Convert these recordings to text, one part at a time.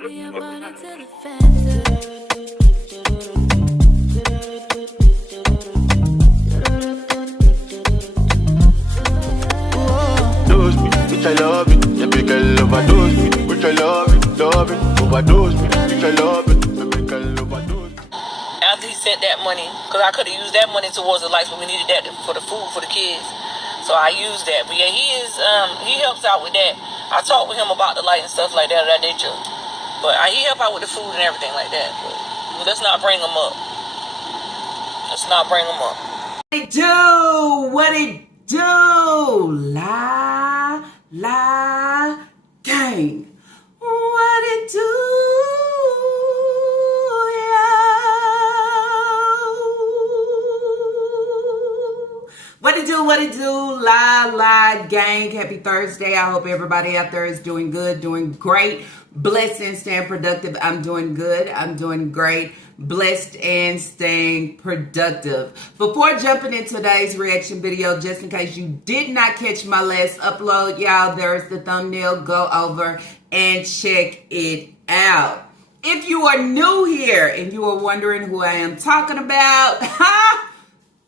Dose me, which I love it. Every girl overdose me, which I love it, overdose me, which I love it. Every girl overdose me. After he sent that money, because I could have used that money towards the lights, but we needed that for the food for the kids. So I used that. But yeah, he helps out with that. I talked with him about the light and stuff like that of that nature. But he help out with the food and everything like that. But let's not bring him up. Let's not bring him up. What it do? La gang. What it do? What it do, la gang. Happy Thursday. I hope everybody out there is doing good, doing great, blessed and staying productive. I'm doing good. I'm doing great, blessed and staying productive. Before jumping into today's reaction video, just in case you did not catch my last upload, y'all, there's the thumbnail. Go over and check it out. If you are new here and you are wondering who I am talking about,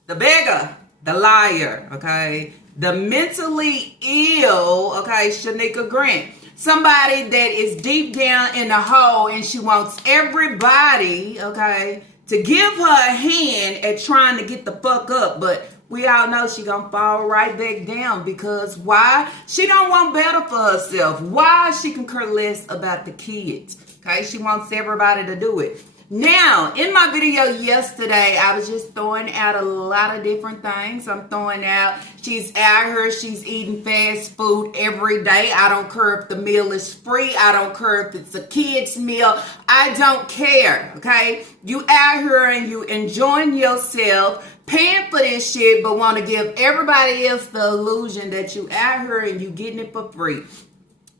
the beggar, the liar, okay, the mentally ill, okay, Shanika Grant. Somebody that is deep down in the hole and she wants everybody, okay, to give her a hand at trying to get the fuck up. But we all know she gonna fall right back down because why? She don't want better for herself. Why? She can care less about the kids, okay? She wants everybody to do it. Now, in my video yesterday, I was just throwing out a lot of different things. I'm throwing out, she's out here, she's eating fast food every day. I don't care if the meal is free. I don't care if it's a kid's meal. I don't care, okay? You out here and you enjoying yourself, paying for this shit, but want to give everybody else the illusion that you out here and you getting it for free.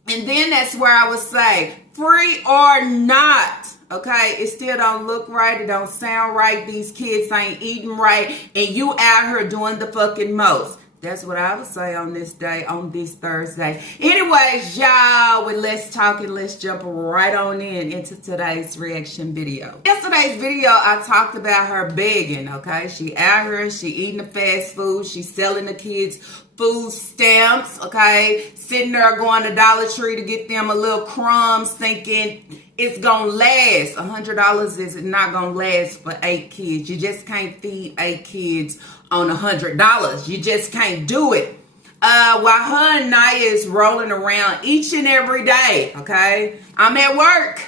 And then that's where I would say, free or not, okay, it still don't look right. It don't sound right. These kids ain't eating right. And you out here doing the fucking most. That's what I would say on this day, on this Thursday. Anyways, y'all, with less talking, let's jump right on into today's reaction video. Yesterday's video, I talked about her begging, okay? She out here, she eating the fast food. She selling the kids food stamps, okay? Sitting there going to Dollar Tree to get them a little crumbs thinking it's gonna last. $100 is not gonna last for 8 kids. You just can't feed 8 kids on $100. You just can't do it. While her and Naya is rolling around each and every day, okay? I'm at work.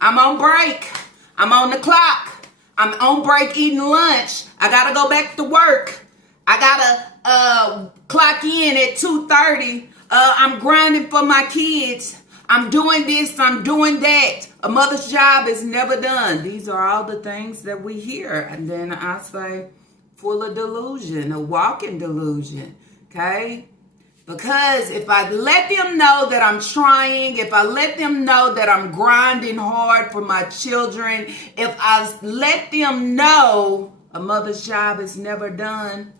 I'm on break. I'm on the clock. I'm on break eating lunch. I gotta go back to work. I gotta clock in at 2:30. I'm grinding for my kids. I'm doing this, I'm doing that. A mother's job is never done. These are all the things that we hear. And then I say, full of delusion, a walking delusion, okay? Because if I let them know that I'm trying, if I let them know that I'm grinding hard for my children, if I let them know a mother's job is never done,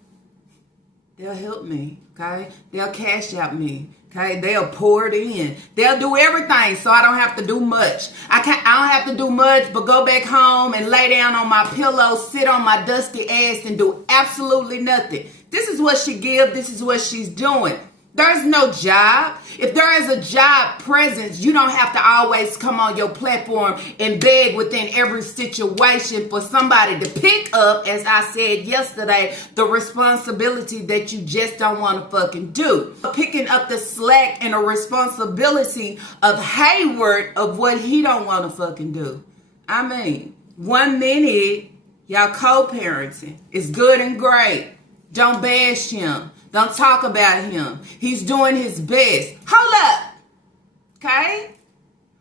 they'll help me, okay? They'll cash out me, okay? They'll pour it in. They'll do everything so I don't have to do much. I don't have to do much but go back home and lay down on my pillow, sit on my dusty ass and do absolutely nothing. This is what she gives. This is what she's doing. There's no job. If there is a job presence, you don't have to always come on your platform and beg within every situation for somebody to pick up, as I said yesterday, the responsibility that you just don't want to fucking do. Picking up the slack and a responsibility of Hayward of what he don't want to fucking do. I mean, 1 minute, y'all co-parenting is good and great. Don't bash him. Don't talk about him. He's doing his best. Hold up. Okay?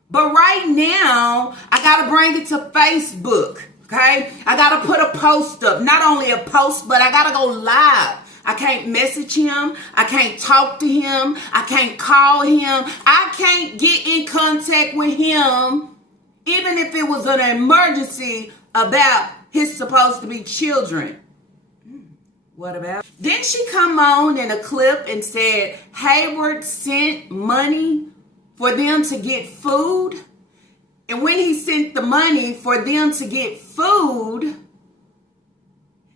But right now, I got to bring it to Facebook. Okay? I got to put a post up. Not only a post, but I got to go live. I can't message him. I can't talk to him. I can't call him. I can't get in contact with him, even if it was an emergency about his supposed to be children. What about? Didn't she come on in a clip and said Hayward sent money for them to get food? And when he sent the money for them to get food,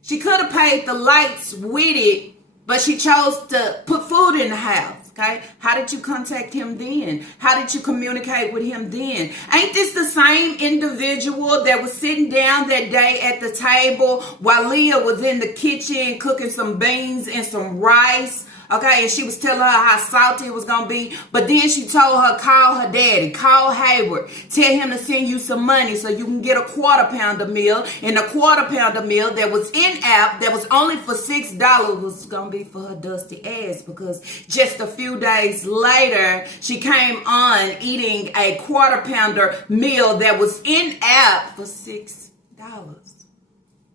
she could have paid the lights with it, but she chose to put food in the house, okay? How did you contact him then? How did you communicate with him then? Ain't this the same individual that was sitting down that day at the table while Leah was in the kitchen cooking some beans and some rice? Okay, and she was telling her how salty it was going to be. But then she told her, call her daddy, call Hayward, tell him to send you some money so you can get a quarter-pounder meal. And the quarter-pounder meal that was in-app, that was only for $6, was going to be for her dusty ass. Because just a few days later, she came on eating a quarter-pounder meal that was in-app for $6.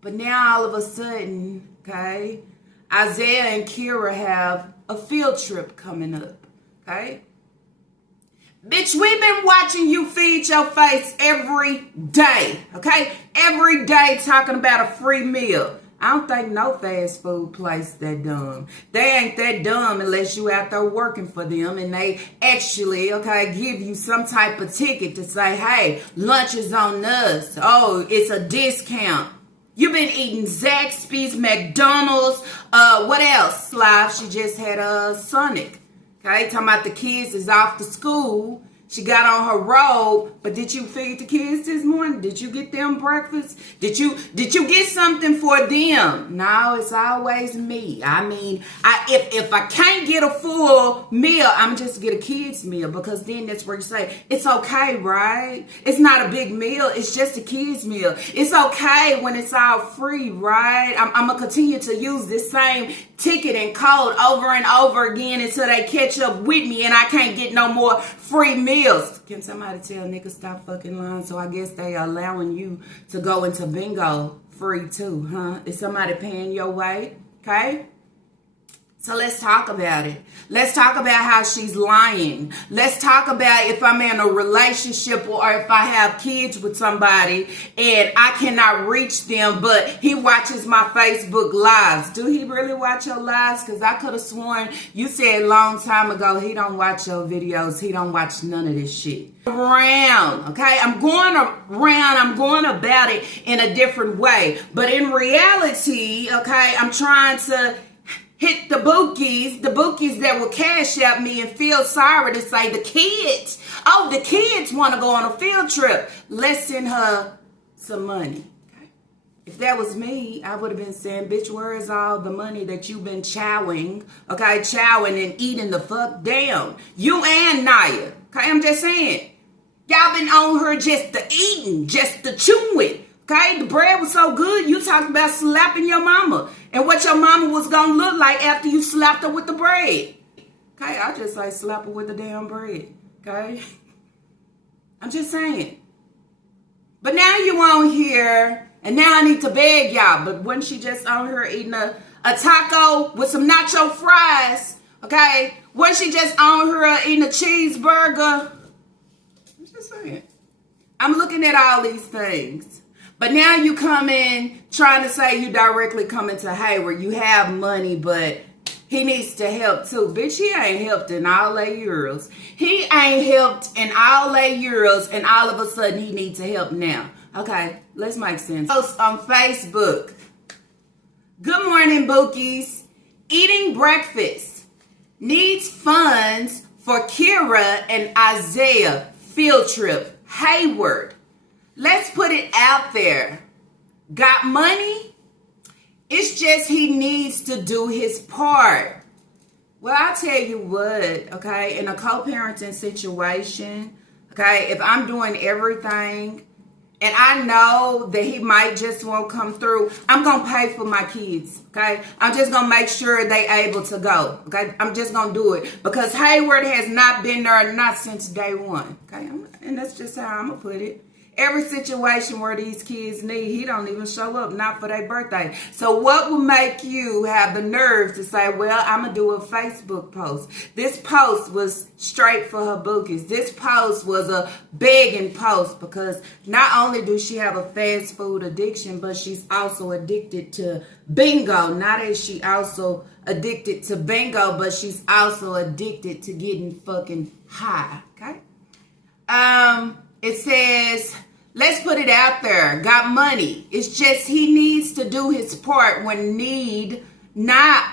But now all of a sudden, okay, Isaiah and Kira have a field trip coming up, okay? Bitch, we've been watching you feed your face every day, okay? Every day talking about a free meal. I don't think no fast food place that dumb. They ain't that dumb unless you out there working for them and they actually, okay, give you some type of ticket to say, hey, lunch is on us. Oh, it's a discount. You've been eating Zaxby's, McDonald's, what else, Slav? She just had Sonic. Okay, talking about the kids is off to school. She got on her robe, but did you feed the kids this morning? Did you get them breakfast? Did you get something for them? No, it's always me. I mean, if I can't get a full meal, I'm just get a kid's meal, because then that's where you say, it's okay, right? It's not a big meal. It's just a kid's meal. It's okay when it's all free, right? I'm going to continue to use this same ticket and code over and over again until they catch up with me and I can't get no more free meals. Can somebody tell niggas stop fucking lying? So I guess they are allowing you to go into bingo free too, huh? Is somebody paying your way? Okay? So let's talk about it. Let's talk about how she's lying. Let's talk about if I'm in a relationship or if I have kids with somebody and I cannot reach them, but he watches my Facebook lives. Do he really watch your lives? Because I could have sworn you said a long time ago he don't watch your videos. He don't watch none of this shit. Around, okay? I'm going around. I'm going about it in a different way. But in reality, okay, I'm trying to hit the bookies that will cash out me and feel sorry to say the kids. Oh, the kids want to go on a field trip. Let's send her some money. Okay? If that was me, I would have been saying, bitch, where is all the money that you've been chowing, okay, chowing and eating the fuck down? You and Naya, okay? I'm just saying. Y'all been on her just the eating, just the chewing. Okay, the bread was so good, you talked about slapping your mama and what your mama was going to look like after you slapped her with the bread. Okay, I just say slap her with the damn bread. Okay, I'm just saying. But now you on here, and now I need to beg y'all. But wasn't she just on here eating a taco with some nacho fries? Okay, wasn't she just on here eating a cheeseburger? I'm just saying. I'm looking at all these things. But now you come in trying to say you directly coming to Hayward. You have money, but he needs to help too. Bitch, he ain't helped in all that years. He ain't helped in all that years, and all of a sudden he needs to help now. Okay, let's make sense. Post on Facebook. Good morning, Bookies. Eating breakfast. Needs funds for Kira and Isaiah field trip. Hayward. Let's put it out there. Got money? It's just he needs to do his part. Well, I'll tell you what, okay, in a co-parenting situation, okay, if I'm doing everything and I know that he might just won't come through, I'm going to pay for my kids, okay? I'm just going to make sure they able to go, okay? I'm just going to do it because Hayward has not been there, not since day one, okay? And that's just how I'm going to put it. Every situation where these kids need, he don't even show up, not for their birthday. So what will make you have the nerve to say, well, I'm going to do a Facebook post? This post was straight for her bookies. This post was a begging post because not only does she have a fast food addiction, but she's also addicted to bingo. Not as she also addicted to bingo, but she's also addicted to getting fucking high, okay? It says, let's put it out there. Got money. It's just he needs to do his part when need, not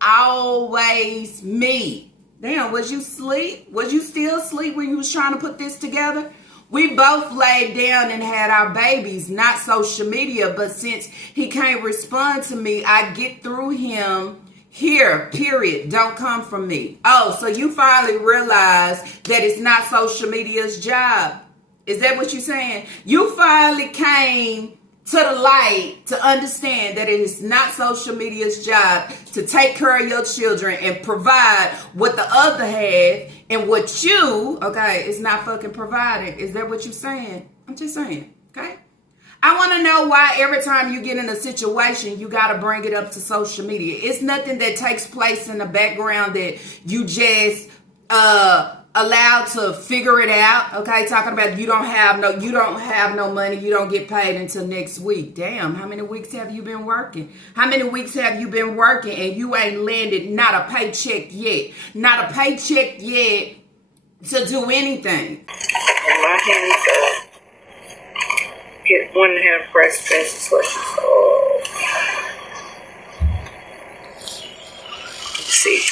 always me. Damn, was you asleep? Was you still asleep when you was trying to put this together? We both laid down and had our babies, not social media, but since he can't respond to me, I get through him here, period. Don't come from me. Oh, so you finally realized that it's not social media's job. Is that what you're saying? You finally came to the light to understand that it is not social media's job to take care of your children and provide what the other have and what you, okay, is not fucking providing. Is that what you're saying? I'm just saying, okay? I want to know why every time you get in a situation, you got to bring it up to social media. It's nothing that takes place in the background that you just allowed to figure it out. Okay, talking about you don't have no money, you don't get paid until next week. Damn, how many weeks have you been working? How many weeks have you been working and you ain't landed not a paycheck yet? Not a paycheck yet to do anything. And my hands get 1.5 breast fences. Oh. Let's see.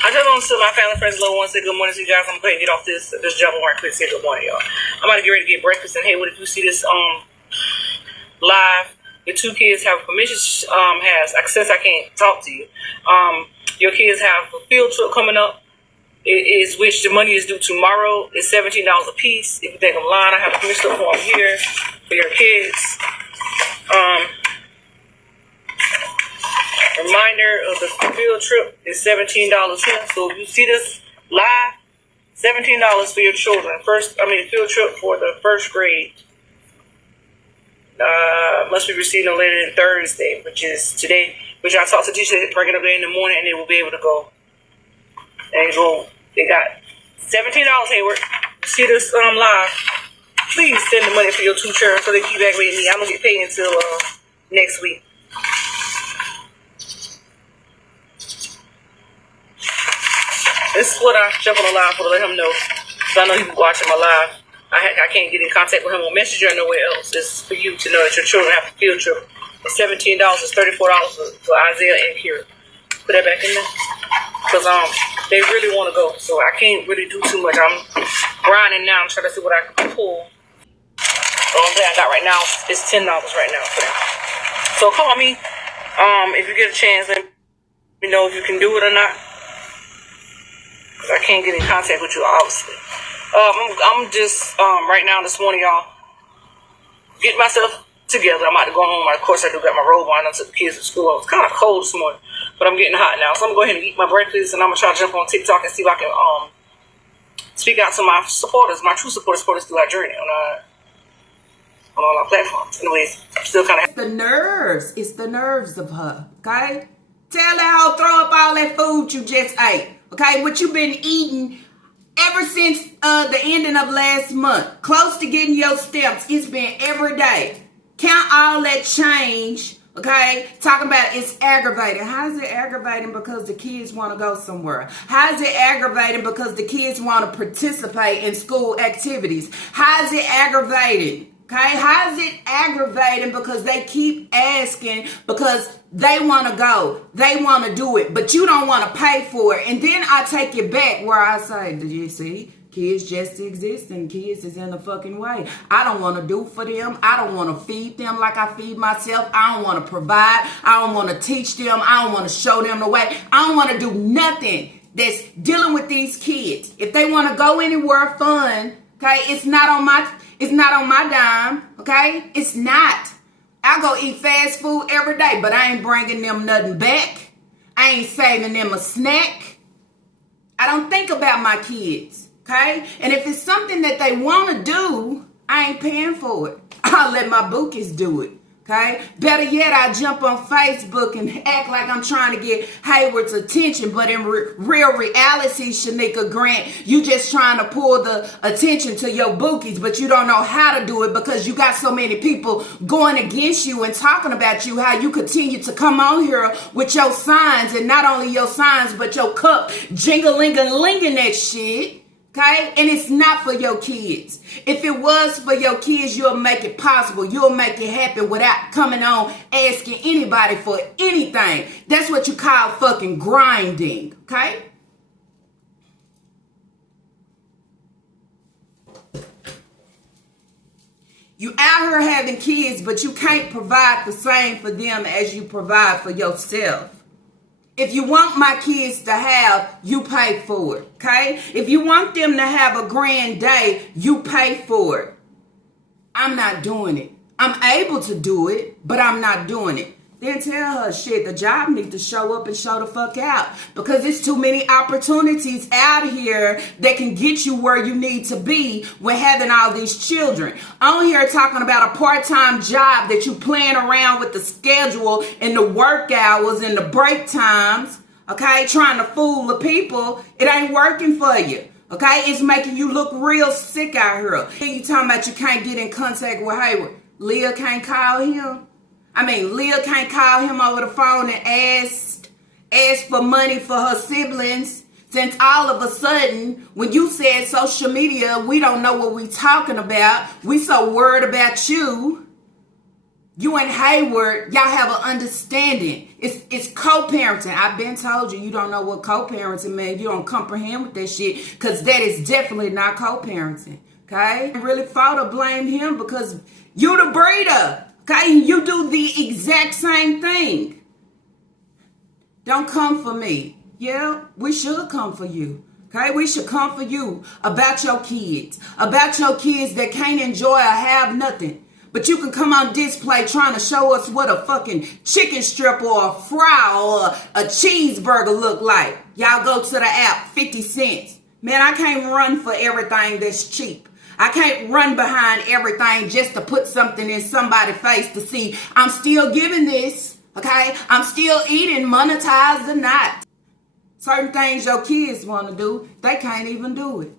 I just want to my family, friends, little ones, say good morning to you guys. I'm going to get off this jump right quick. Say good morning, y'all. I'm about to get ready to get breakfast. And Haywood, if you see this live, your 2 kids have permission, since I can't talk to you. Your kids have a field trip coming up. Which the money is due tomorrow. It's $17 a piece. If you think I'm lying, I have a permission form here for your kids. Reminder of the field trip is $17 here. So if you see this live, $17 for your children. Field trip for the first grade. Must be received no later than Thursday, which is today. Which I talked to the teacher, bring it up there in the morning, and they will be able to go. They got $17, Hayward. See this live. Please send the money for your 2 children so they keep aggravating me. I'm gonna get paid until next week. This is what I jump on the live for to let him know. So I know he's watching my live. I can't get in contact with him on Messenger or nowhere else. It's for you to know that your children have a field trip. It's $17. It's $34 for Isaiah and Kira. Put that back in there. Because they really want to go. So I can't really do too much. I'm grinding now. I'm trying to see what I can pull. The only thing I got right now is $10 right now for them. So call me if you get a chance. Let me know if you can do it or not. Because I can't get in contact with you, obviously. I'm just, right now this morning, y'all, getting myself together. I'm about to go home. Of course, I do got my robe on. I took the kids to school. It's kind of cold this morning, but I'm getting hot now. So I'm going to go ahead and eat my breakfast, and I'm going to try to jump on TikTok and see if I can speak out to my supporters, my true supporters through our journey on all our platforms. Anyways, I'm still kind of... It's the nerves of her, okay? Tell her how to throw up all that food you just ate, okay? What you been eating ever since the ending of last month. Close to getting your steps. It's been every day. Count all that change, okay? Talking about it's aggravating. How is it aggravating because the kids want to go somewhere? How is it aggravating because the kids want to participate in school activities? How is it aggravating? Okay, how is it aggravating because they keep asking because they want to go, they want to do it, but you don't want to pay for it. And then I take it back where I say, did you see? Kids just exist and kids is in the fucking way. I don't want to do for them. I don't want to feed them like I feed myself. I don't want to provide. I don't want to teach them. I don't want to show them the way. I don't want to do nothing that's dealing with these kids. If they want to go anywhere fun, okay, it's not on my dime, okay? It's not. I go eat fast food every day, but I ain't bringing them nothing back. I ain't saving them a snack. I don't think about my kids, okay? And if it's something that they want to do, I ain't paying for it. I'll let my bookies do it, okay? Better yet, I jump on Facebook and act like I'm trying to get Hayward's attention, but in real reality, Shanika Grant, you just trying to pull the attention to your bookies, but you don't know how to do it because you got so many people going against you and talking about you, how you continue to come on here with your signs, and not only your signs, but your cup jingling-a-linging that shit. Okay? And it's not for your kids. If it was for your kids, you'll make it possible. You'll make it happen without coming on asking anybody for anything. That's what you call fucking grinding. Okay? You out here having kids, but you can't provide the same for them as you provide for yourself. If you want my kids to have, you pay for it, okay? If you want them to have a grand day, you pay for it. I'm not doing it. I'm able to do it, but I'm not doing it. Then tell her, shit, the job needs to show up and show the fuck out. Because there's too many opportunities out here that can get you where you need to be when having all these children. I'm here talking about a part-time job that you playing around with the schedule and the work hours and the break times, okay? Trying to fool the people. It ain't working for you. Okay? It's making you look real sick out here. You talking about you can't get in contact with Hayward. Leah can't call him. Leah can't call him over the phone and ask for money for her siblings. Since all of a sudden, when you said social media, we don't know what we talking about. We so worried about you. You and Hayward, y'all have an understanding. It's co-parenting. I've been told you don't know what co-parenting means. You don't comprehend with that shit, because that is definitely not co-parenting. Okay? I really fought to blame him because you the breeder. Okay, you do the exact same thing. Don't come for me. Yeah, we should come for you. Okay, we should come for you about your kids. About your kids that can't enjoy or have nothing. But you can come on display trying to show us what a fucking chicken strip or a fry or a cheeseburger look like. Y'all go to the app, 50 cents. Man, I can't run for everything that's cheap. I can't run behind everything just to put something in somebody's face to see I'm still giving this, okay? I'm still eating, monetized or not. Certain things your kids want to do, they can't even do it.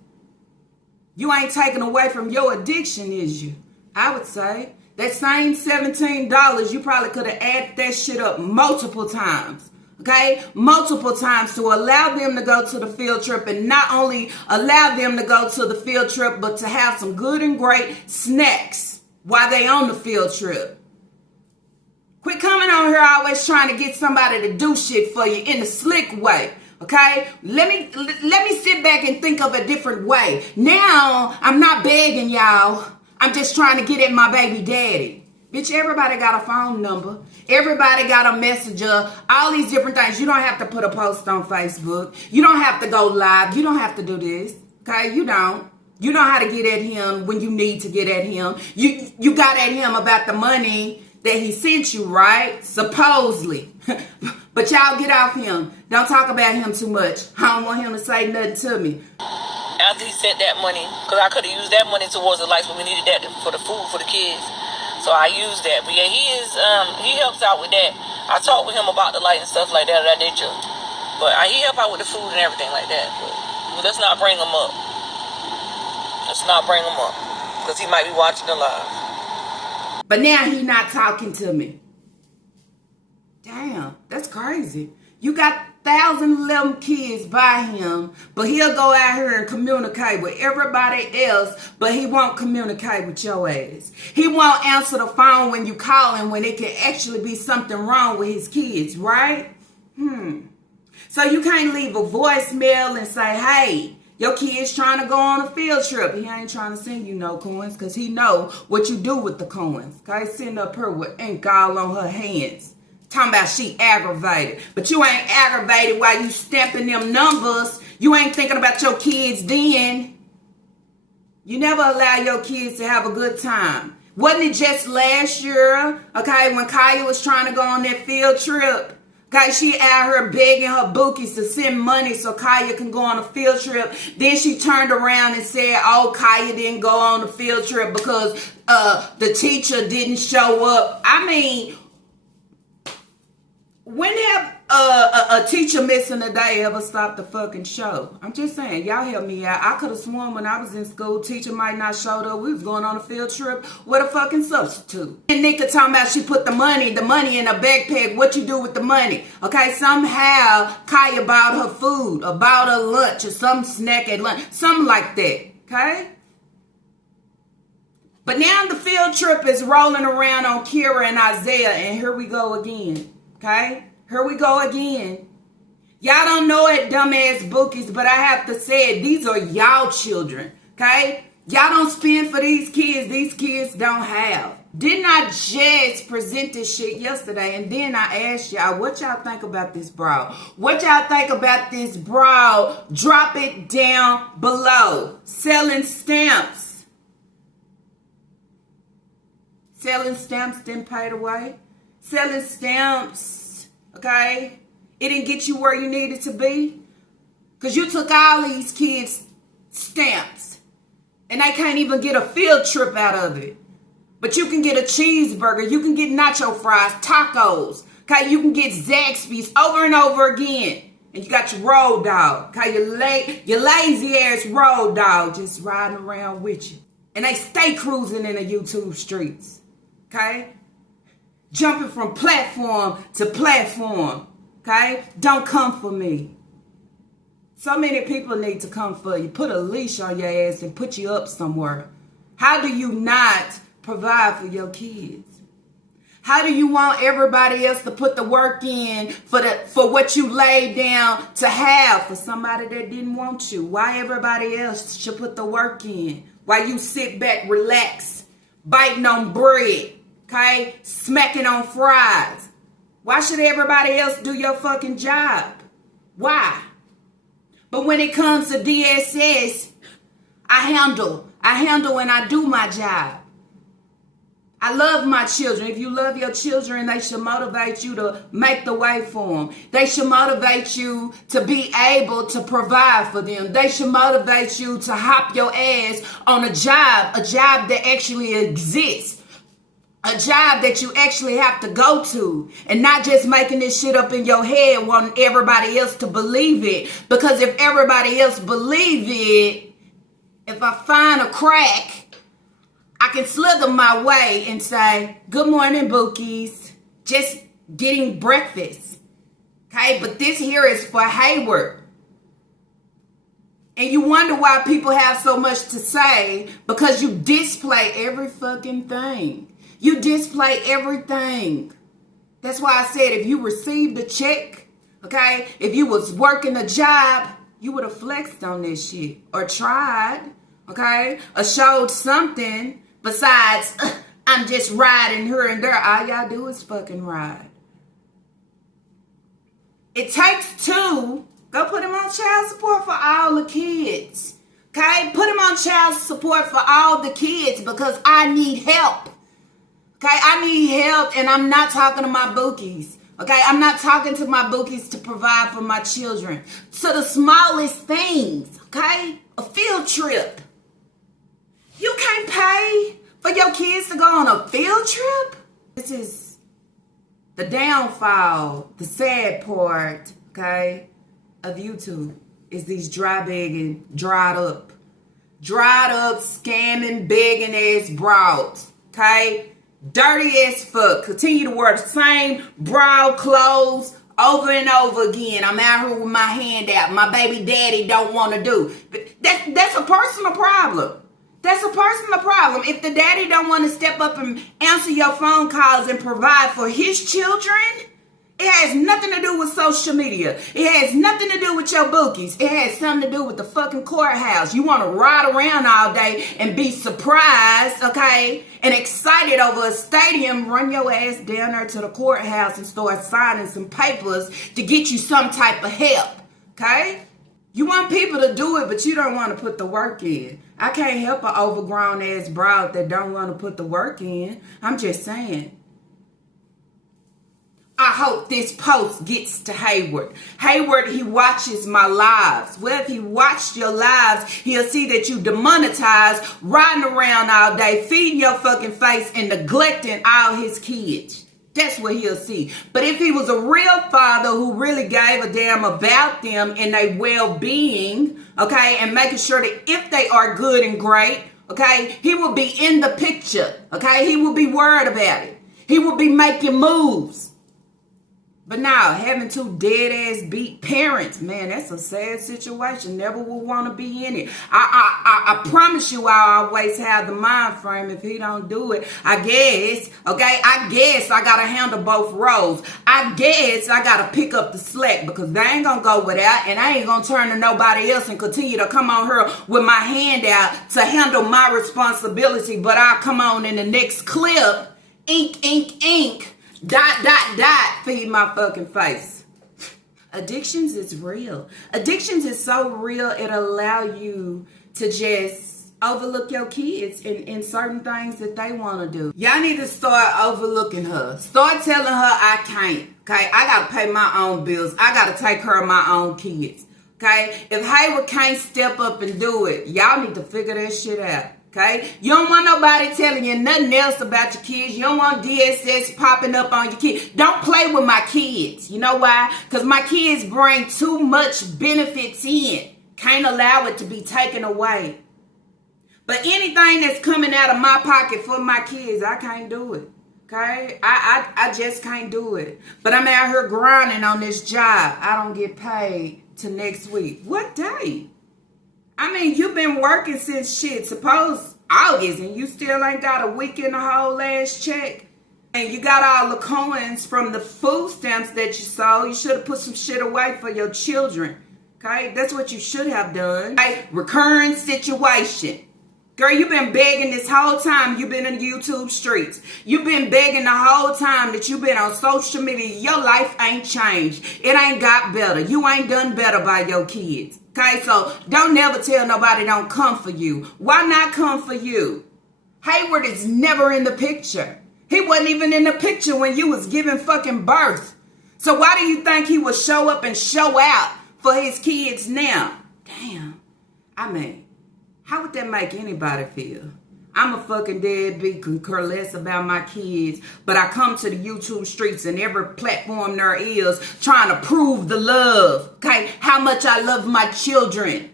You ain't taking away from your addiction, is you? I would say that same $17, you probably could have added that shit up multiple times. Okay, multiple times to allow them to go to the field trip, and not only allow them to go to the field trip, but to have some good and great snacks while they on the field trip. Quit coming on here always trying to get somebody to do shit for you in a slick way. Okay, let me sit back and think of a different way. Now I'm not begging y'all. I'm just trying to get at my baby daddy. Bitch, everybody got a phone number. Everybody got a messenger. All these different things. You don't have to put a post on Facebook. You don't have to go live. You don't have to do this. Okay? You don't. You know how to get at him when you need to get at him. You got at him about the money that he sent you, right? Supposedly. But y'all get off him. Don't talk about him too much. I don't want him to say nothing to me. After he sent that money, because I could have used that money towards the lights, but we needed that for the food for the kids. So I used that. But yeah, he helps out with that. I talked with him about the light and stuff like that I did too. But he help out with the food and everything like that. But let's not bring him up. Let's not bring him up. Because he might be watching the live. But now he not talking to me. Damn, that's crazy. You got 1,011 kids by him, but he'll go out here and communicate with everybody else, but he won't communicate with your ass. He won't answer the phone when you call him when it can actually be something wrong with his kids, right? So you can't leave a voicemail and say, hey, your kid's trying to go on a field trip. He ain't trying to send you no coins because he know what you do with the coins. Okay, sitting up here with ink all on her hands. Talking about she aggravated. But you ain't aggravated while you stamping them numbers. You ain't thinking about your kids then. You never allow your kids to have a good time. Wasn't it just last year, okay, when Kaya was trying to go on that field trip? Okay, she out here begging her bookies to send money so Kaya can go on a field trip. Then she turned around and said, oh, Kaya didn't go on the field trip because the teacher didn't show up. I mean, When have a teacher missing a day ever stopped the fucking show? I'm just saying, y'all help me out. I could have sworn when I was in school, teacher might not showed up. We was going on a field trip with a fucking substitute. And Nika talking about she put the money in a backpack. What you do with the money? Okay, somehow Kaya bought her food or bought her lunch or some snack at lunch. Something like that, okay? But now the field trip is rolling around on Kira and Isaiah, and here we go again. Okay? Here we go again. Y'all don't know it, dumbass bookies, but I have to say it. These are y'all children. Okay? Y'all don't spend for these kids. These kids don't have. Didn't I just present this shit yesterday? And then I asked y'all, what y'all think about this broad? What y'all think about this broad? Drop it down below. Selling stamps. Selling stamps didn't pay the way. Selling stamps, okay? It didn't get you where you needed to be. Because you took all these kids' stamps. And they can't even get a field trip out of it. But you can get a cheeseburger. You can get nacho fries, tacos. Okay, you can get Zaxby's over and over again. And you got your road dog. Okay, your lazy ass road dog just riding around with you. And they stay cruising in the YouTube streets. Okay? Jumping from platform to platform. Okay? Don't come for me. So many people need to come for you. Put a leash on your ass and put you up somewhere. How do you not provide for your kids? How do you want everybody else to put the work in for what you laid down to have for somebody that didn't want you? Why everybody else should put the work in? Why you sit back, relax, biting on bread, okay? Smacking on fries. Why should everybody else do your fucking job? Why? But when it comes to DSS, I handle and I do my job. I love my children. If you love your children, they should motivate you to make the way for them. They should motivate you to be able to provide for them. They should motivate you to hop your ass on a job that actually exists. A job that you actually have to go to, and not just making this shit up in your head wanting everybody else to believe it. Because if everybody else believe it, if I find a crack, I can slither my way and say, good morning, Bookies. Just getting breakfast. Okay, but this here is for Hayward. And you wonder why people have so much to say, because you display every fucking thing. You display everything. That's why I said if you received a check, okay, if you was working a job, you would have flexed on this shit. Or tried, okay, or showed something besides, I'm just riding here and there. All y'all do is fucking ride. It takes two. Go put him on child support for all the kids. Okay? Put him on child support for all the kids because I need help. Okay? I need help, and I'm not talking to my bookies. Okay? I'm not talking to my bookies to provide for my children. To the smallest things. Okay? A field trip. You can't pay for your kids to go on a field trip? This is the downfall, the sad part, okay, of YouTube is these dried up, scamming, begging ass broads, okay? Dirty as fuck. Continue to wear the same broad clothes over and over again. I'm out here with my hand out. My baby daddy don't want to do. That's a personal problem. That's a personal problem. If the daddy don't want to step up and answer your phone calls and provide for his children, it has nothing to do with social media. It has nothing to do with your bookies. It has something to do with the fucking courthouse. You want to ride around all day and be surprised, okay, and excited over a stadium, run your ass down there to the courthouse and start signing some papers to get you some type of help, okay? You want people to do it, but you don't want to put the work in. I can't help an overgrown ass broad that don't want to put the work in. I'm just saying. I hope this post gets to Hayward. Hayward, he watches my lives. Well, if he watched your lives, he'll see that you demonetized, riding around all day, feeding your fucking face, and neglecting all his kids. That's what he'll see. But if he was a real father who really gave a damn about them and their well-being, okay, and making sure that if they are good and great, okay, he will be in the picture, okay? He will be worried about it. He will be making moves. But now, having two dead-ass beat parents, man, that's a sad situation. Never will want to be in it. I promise you I'll always have the mind frame if he don't do it. I guess, okay? I guess I got to handle both roles. I guess I got to pick up the slack because they ain't going to go without, and I ain't going to turn to nobody else and continue to come on here with my hand out to handle my responsibility. But I'll come on in the next clip, ink, ink, ink. ... feed my fucking face. Addictions is real. Addictions is so real, it allow you to just overlook your kids in certain things that they want to do. Y'all need to start overlooking her. Start telling her I can't. Okay, I gotta pay my own bills. I gotta take care of my own kids. Okay, if Hayward can't step up and do it, y'all need to figure that shit out. Okay? You don't want nobody telling you nothing else about your kids. You don't want DSS popping up on your kids. Don't play with my kids. You know why? Because my kids bring too much benefits in. Can't allow it to be taken away. But anything that's coming out of my pocket for my kids, I can't do it. Okay? I just can't do it. But I'm out here grinding on this job. I don't get paid till next week. What day? I mean, you've been working since shit, suppose August, and you still ain't got a week in the whole last check. And you got all the coins from the food stamps that you sold. You should have put some shit away for your children. Okay? That's what you should have done. Okay? Recurring situation. Girl, you've been begging this whole time you've been in the YouTube streets. You've been begging the whole time that you've been on social media. Your life ain't changed. It ain't got better. You ain't done better by your kids. Okay, so don't never tell nobody don't come for you. Why not come for you? Hayward is never in the picture. He wasn't even in the picture when you was giving fucking birth. So why do you think he would show up and show out for his kids now? Damn. I mean, how would that make anybody feel? I'm a fucking deadbeat, could care less about my kids, but I come to the YouTube streets and every platform there is trying to prove the love, okay? How much I love my children.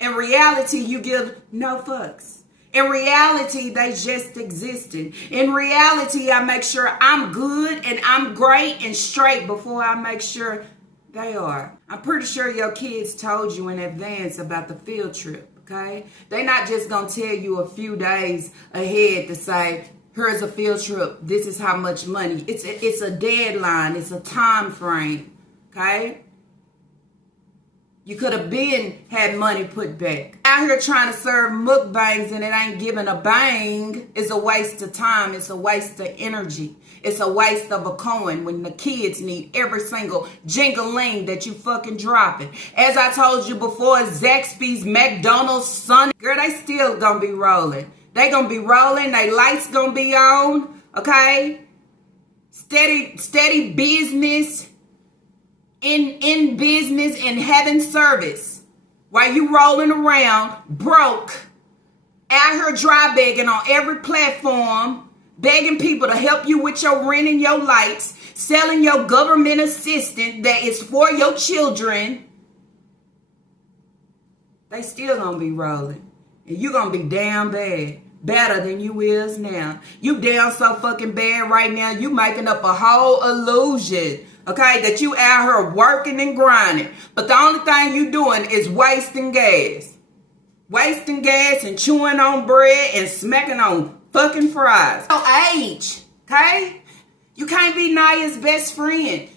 In reality, you give no fucks. In reality, they just existed. In reality, I make sure I'm good and I'm great and straight before I make sure they are. I'm pretty sure your kids told you in advance about the field trip. Okay? They're not just going to tell you a few days ahead to say, here's a field trip. This is how much money. It's a deadline. It's a time frame. Okay? You could have been had money put back. Out here trying to serve mukbangs and it ain't giving a bang. It's a waste of time. It's a waste of energy. It's a waste of a coin when the kids need every single jingling that you fucking dropping. As I told you before, Zaxby's, McDonald's, Sun. Girl, they still gonna be rolling. They gonna be rolling. They lights gonna be on. Okay? Steady business. In business and having service while you rolling around broke out here dry begging on every platform, begging people to help you with your rent and your lights, selling your government assistant that is for your children. They still gonna be rolling and you gonna be damn bad. Better than you is now. You down so fucking bad right now, you making up a whole illusion. Okay, that you out here working and grinding. But the only thing you doing is wasting gas. Wasting gas and chewing on bread and smacking on fucking fries. Your age, okay? You can't be Naya's best friend.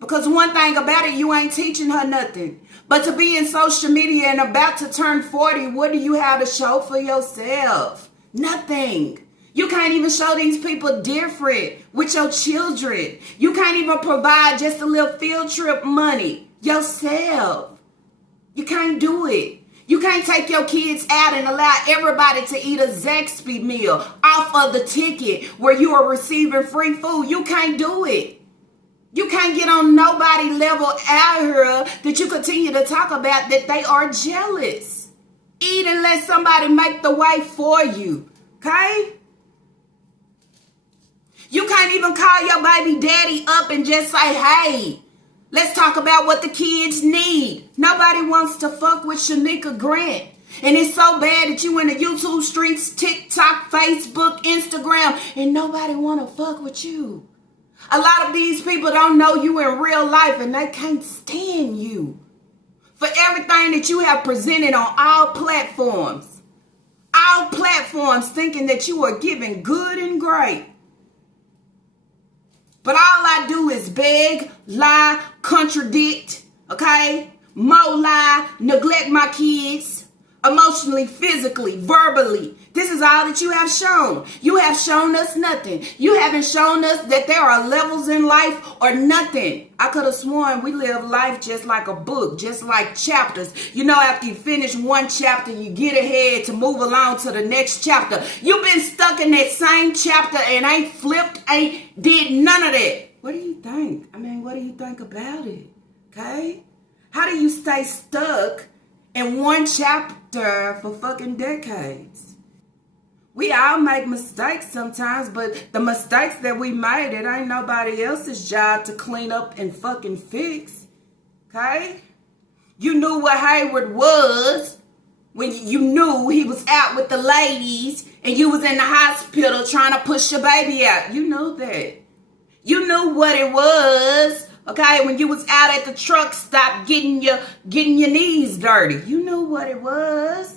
Because one thing about it, you ain't teaching her nothing. But to be in social media and about to turn 40, what do you have to show for yourself? Nothing. You can't even show these people different with your children. You can't even provide just a little field trip money yourself. You can't do it. You can't take your kids out and allow everybody to eat a Zaxby meal off of the ticket where you are receiving free food. You can't do it. You can't get on nobody level out here that you continue to talk about that they are jealous. Eat and let somebody make the way for you. Okay? You can't even call your baby daddy up and just say, hey, let's talk about what the kids need. Nobody wants to fuck with Shanika Grant. And it's so bad that you in the YouTube streets, TikTok, Facebook, Instagram, and nobody want to fuck with you. A lot of these people don't know you in real life and they can't stand you for everything that you have presented on all platforms. All platforms thinking that you are giving good and great. But all I do is beg, lie, contradict, okay? More lie, neglect my kids, emotionally, physically, verbally. This is all that you have shown. You have shown us nothing. You haven't shown us that there are levels in life or nothing. I could have sworn we live life just like a book, just like chapters. You know, after you finish one chapter, you get ahead to move along to the next chapter. You've been stuck in that same chapter and ain't flipped, ain't did none of that. What do you think? I mean, what do you think about it? Okay? How do you stay stuck in one chapter for fucking decades? We all make mistakes sometimes, but the mistakes that we made, it ain't nobody else's job to clean up and fucking fix. Okay? You knew what Hayward was when you knew he was out with the ladies and you was in the hospital trying to push your baby out. You knew that. You knew what it was, okay, when you was out at the truck stop getting your knees dirty. You knew what it was.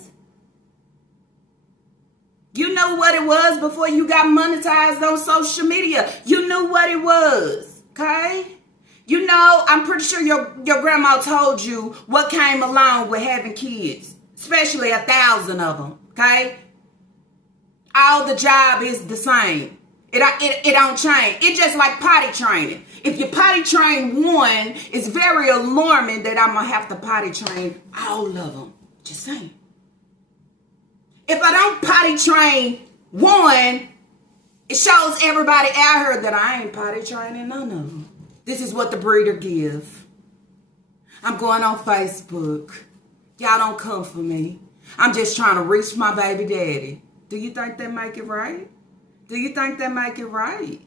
You knew what it was before you got monetized on social media. You knew what it was, okay? You know, I'm pretty sure your grandma told you what came along with having kids, especially 1,000 of them, okay? All the job is the same. It don't change. It's just like potty training. If you potty train one, it's very alarming that I'm going to have to potty train all of them. Just saying. If I don't potty train one, it shows everybody out here that I ain't potty training none of them. This is what the breeder give. I'm going on Facebook. Y'all don't come for me. I'm just trying to reach my baby daddy. Do you think that make it right? Do you think that make it right?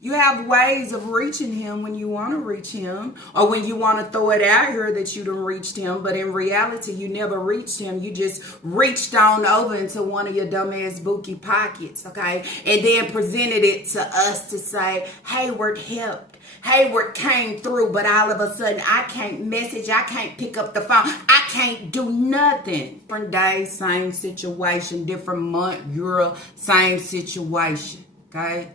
You have ways of reaching him when you want to reach him or when you want to throw it out here that you done reached him. But in reality, you never reached him. You just reached on over into one of your dumbass bookie pockets, okay? And then presented it to us to say, Hayward helped. Hayward came through, but all of a sudden, I can't message. I can't pick up the phone. I can't do nothing. Different day, same situation. Different month, year, same situation, okay?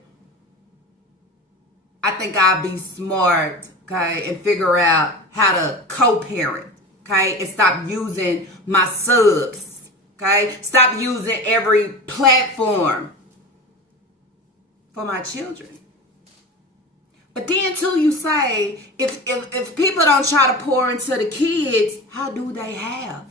I think I'll be smart, okay, and figure out how to co-parent, okay, and stop using my subs, okay? Stop using every platform for my children. But then, too, you say, if people don't try to pour into the kids, how do they have?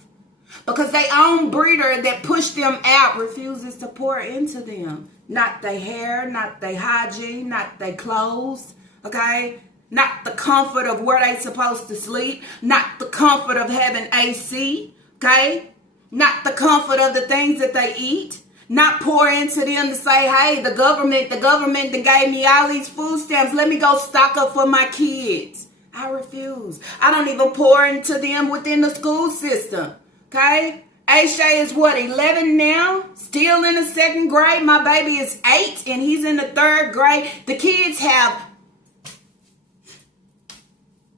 Because they own breeder that pushed them out refuses to pour into them. Not their hair, not their hygiene, not their clothes, okay? Not the comfort of where they supposed to sleep. Not the comfort of having AC, okay? Not the comfort of the things that they eat. Not pour into them to say, hey, the government that gave me all these food stamps. Let me go stock up for my kids. I refuse. I don't even pour into them within the school system, okay? Aisha is what, 11 now? Still in the 2nd grade. My baby is 8 and he's in the 3rd grade. The kids have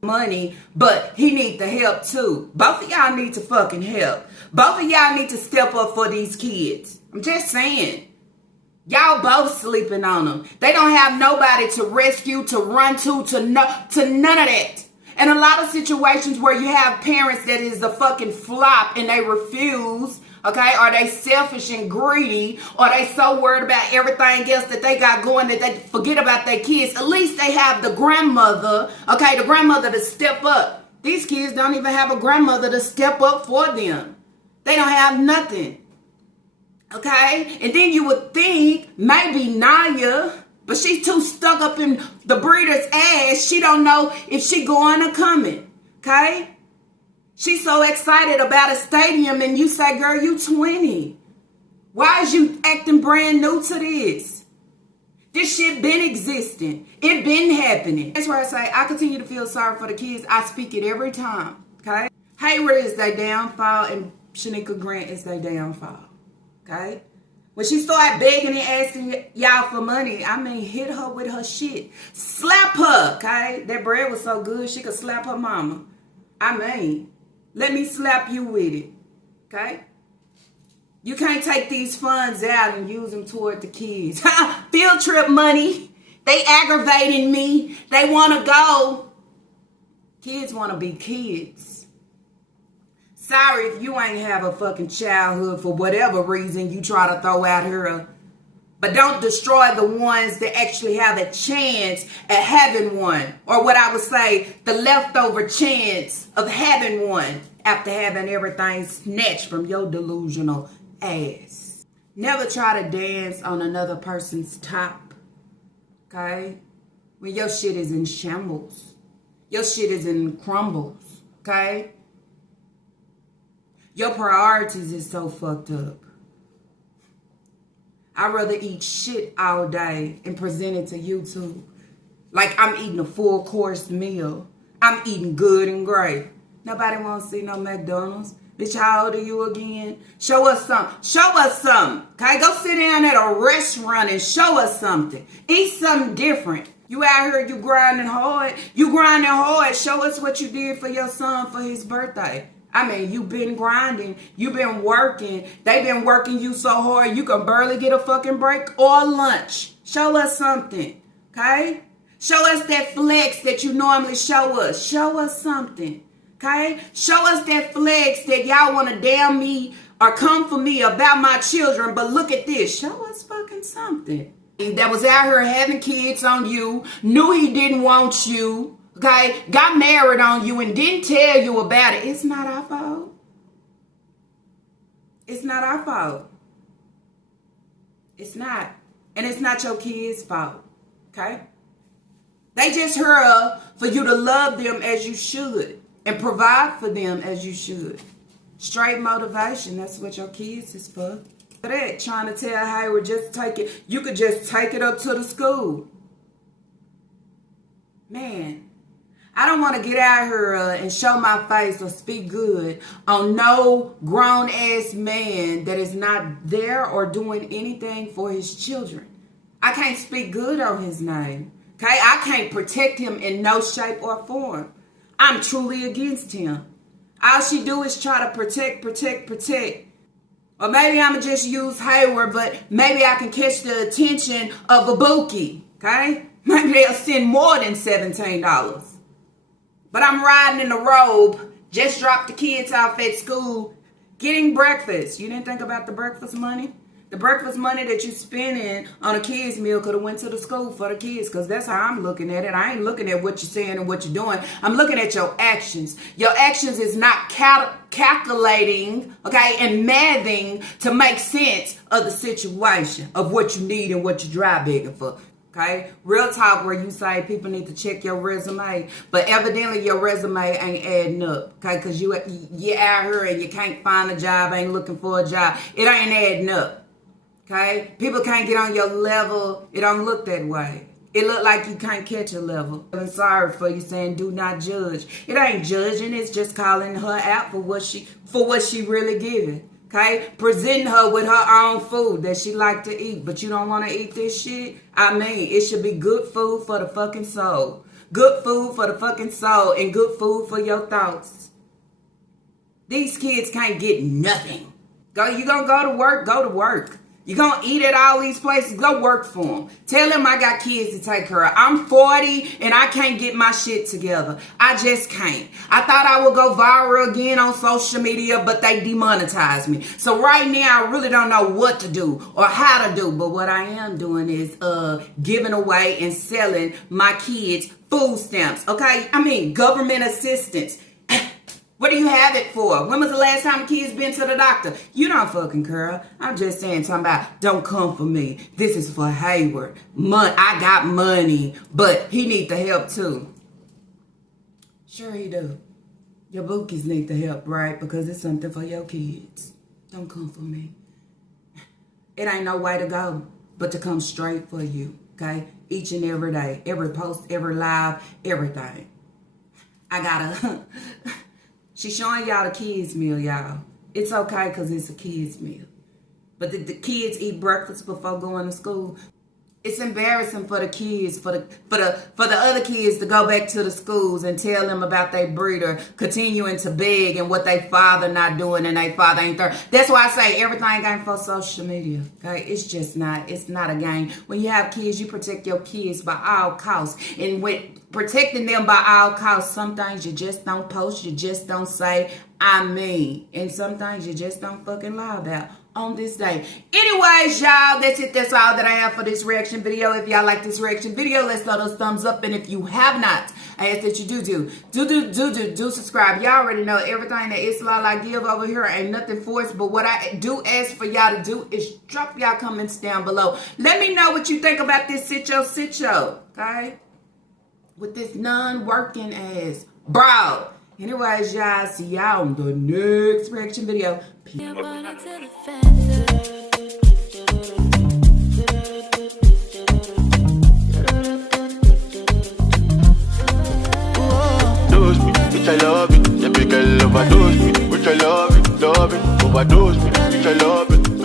money, but he needs the help too. Both of y'all need to fucking help. Both of y'all need to step up for these kids. I'm just saying. Y'all both sleeping on them. They don't have nobody to rescue, to run to none of that. And a lot of situations where you have parents that is a fucking flop and they refuse, okay? Are they selfish and greedy? Or they so worried about everything else that they got going that they forget about their kids? At least they have the grandmother, okay? The grandmother to step up. These kids don't even have a grandmother to step up for them. They don't have nothing, okay? And then you would think maybe Naya, but she's too stuck up in the breeder's ass. She don't know if she going or coming, okay? She's so excited about a stadium and you say, girl, you 20. Why is you acting brand new to this? This shit been existing. It been happening. That's why I say I continue to feel sorry for the kids. I speak it every time. Okay? Hayward is their downfall and Shanika Grant is their downfall. Okay? When she started begging and asking y'all for money, I mean, hit her with her shit. Slap her, okay? That bread was so good, she could slap her mama. I mean, let me slap you with it, okay? You can't take these funds out and use them toward the kids. Field trip money. They aggravating me. They want to go. Kids want to be kids. Sorry if you ain't have a fucking childhood for whatever reason you try to throw out here. But don't destroy the ones that actually have a chance at having one. Or what I would say, the leftover chance of having one after having everything snatched from your delusional ass. Never try to dance on another person's top. Okay? When your shit is in shambles. Your shit is in crumbles. Okay? Your priorities is so fucked up. I'd rather eat shit all day and present it to YouTube. Like I'm eating a full course meal. I'm eating good and great. Nobody wants to see no McDonald's. Bitch, how old are you again? Show us something. Show us something. Okay, go sit down at a restaurant and show us something. Eat something different. You out here, you grinding hard. You grinding hard. Show us what you did for your son for his birthday. I mean, you've been grinding. You've been working. They've been working you so hard you can barely get a fucking break or lunch. Show us something, okay? Show us that flex that you normally show us. Show us something, okay? Show us that flex that y'all want to damn me or come for me about my children, but look at this. Show us fucking something. That was out here having kids on you, knew he didn't want you, okay, got married on you and didn't tell you about it. It's not our fault. It's not our fault. It's not. And it's not your kids' fault, okay? They just here for you to love them as you should and provide for them as you should. Straight motivation, that's what your kids is for. That trying to tell Hayward, just take it. You could just take it up to the school. Man. I don't want to get out here and show my face or speak good on no grown-ass man that is not there or doing anything for his children. I can't speak good on his name. Okay? I can't protect him in no shape or form. I'm truly against him. All she do is try to protect. Or maybe I'm going to just use Hayward, but maybe I can catch the attention of Ibuki. Okay? Maybe they'll send more than $17. But I'm riding in the robe, just dropped the kids off at school, getting breakfast. You didn't think about the breakfast money? The breakfast money that you spending on a kid's meal could have went to the school for the kids, because that's how I'm looking at it. I ain't looking at what you're saying and what you're doing. I'm looking at your actions. Your actions is not calculating, okay, and mathing to make sense of the situation, of what you need and what you're dry begging for. Okay, real talk where you say people need to check your resume, but evidently your resume ain't adding up. Okay, because you out here and you can't find a job, ain't looking for a job. It ain't adding up. Okay, people can't get on your level. It don't look that way. It look like you can't catch a level. I'm sorry for you saying do not judge. It ain't judging. It's just calling her out for what she really giving. Okay, presenting her with her own food that she like to eat, but you don't want to eat this shit. I mean, it should be good food for the fucking soul. Good food for the fucking soul and good food for your thoughts. These kids can't get nothing. You gonna go to work? Go to work. You gonna eat at all these places? Go work for them. Tell them I got kids to take care of. I'm 40 and I can't get my shit together. I just can't. I thought I would go viral again on social media, but they demonetized me. So right now I really don't know what to do or how to do. But what I am doing is giving away and selling my kids food stamps. Okay? I mean government assistance. What do you have it for? When was the last time the kids been to the doctor? You don't fucking care. I'm just saying something about don't come for me. This is for Hayward. I got money, but he need the help too. Sure he do. Your bookies need the help, right? Because it's something for your kids. Don't come for me. It ain't no way to go but to come straight for you. okay? Each and every day, every post, every live, everything. I gotta, she's showing y'all the kids meal, y'all. It's okay because it's a kids meal. But the kids eat breakfast before going to school. It's embarrassing for the kids, for the other kids to go back to the schools and tell them about their breeder continuing to beg and what they father not doing and they father ain't there. That's why I say everything ain't for social media. Okay, it's just not. It's not a game. When you have kids, you protect your kids by all costs. And with protecting them by all costs, some things you just don't post, you just don't say I mean, and some things you just don't fucking lie about on this day. Anyways, y'all, that's it. That's all that I have for this reaction video. If y'all like this reaction video, let's throw those thumbs up. And if you have not, I ask that you do subscribe. Y'all already know everything that Islal I give over here ain't nothing forced. But what I do ask for y'all to do is drop y'all comments down below. Let me know what you think about this sitcho, okay? With this non-working ass bro. Anyways, y'all, see y'all on the next reaction video. Peace. Overdose me, which I love it. Yeah, big girl overdose me, which I love it, overdose me, which I love it.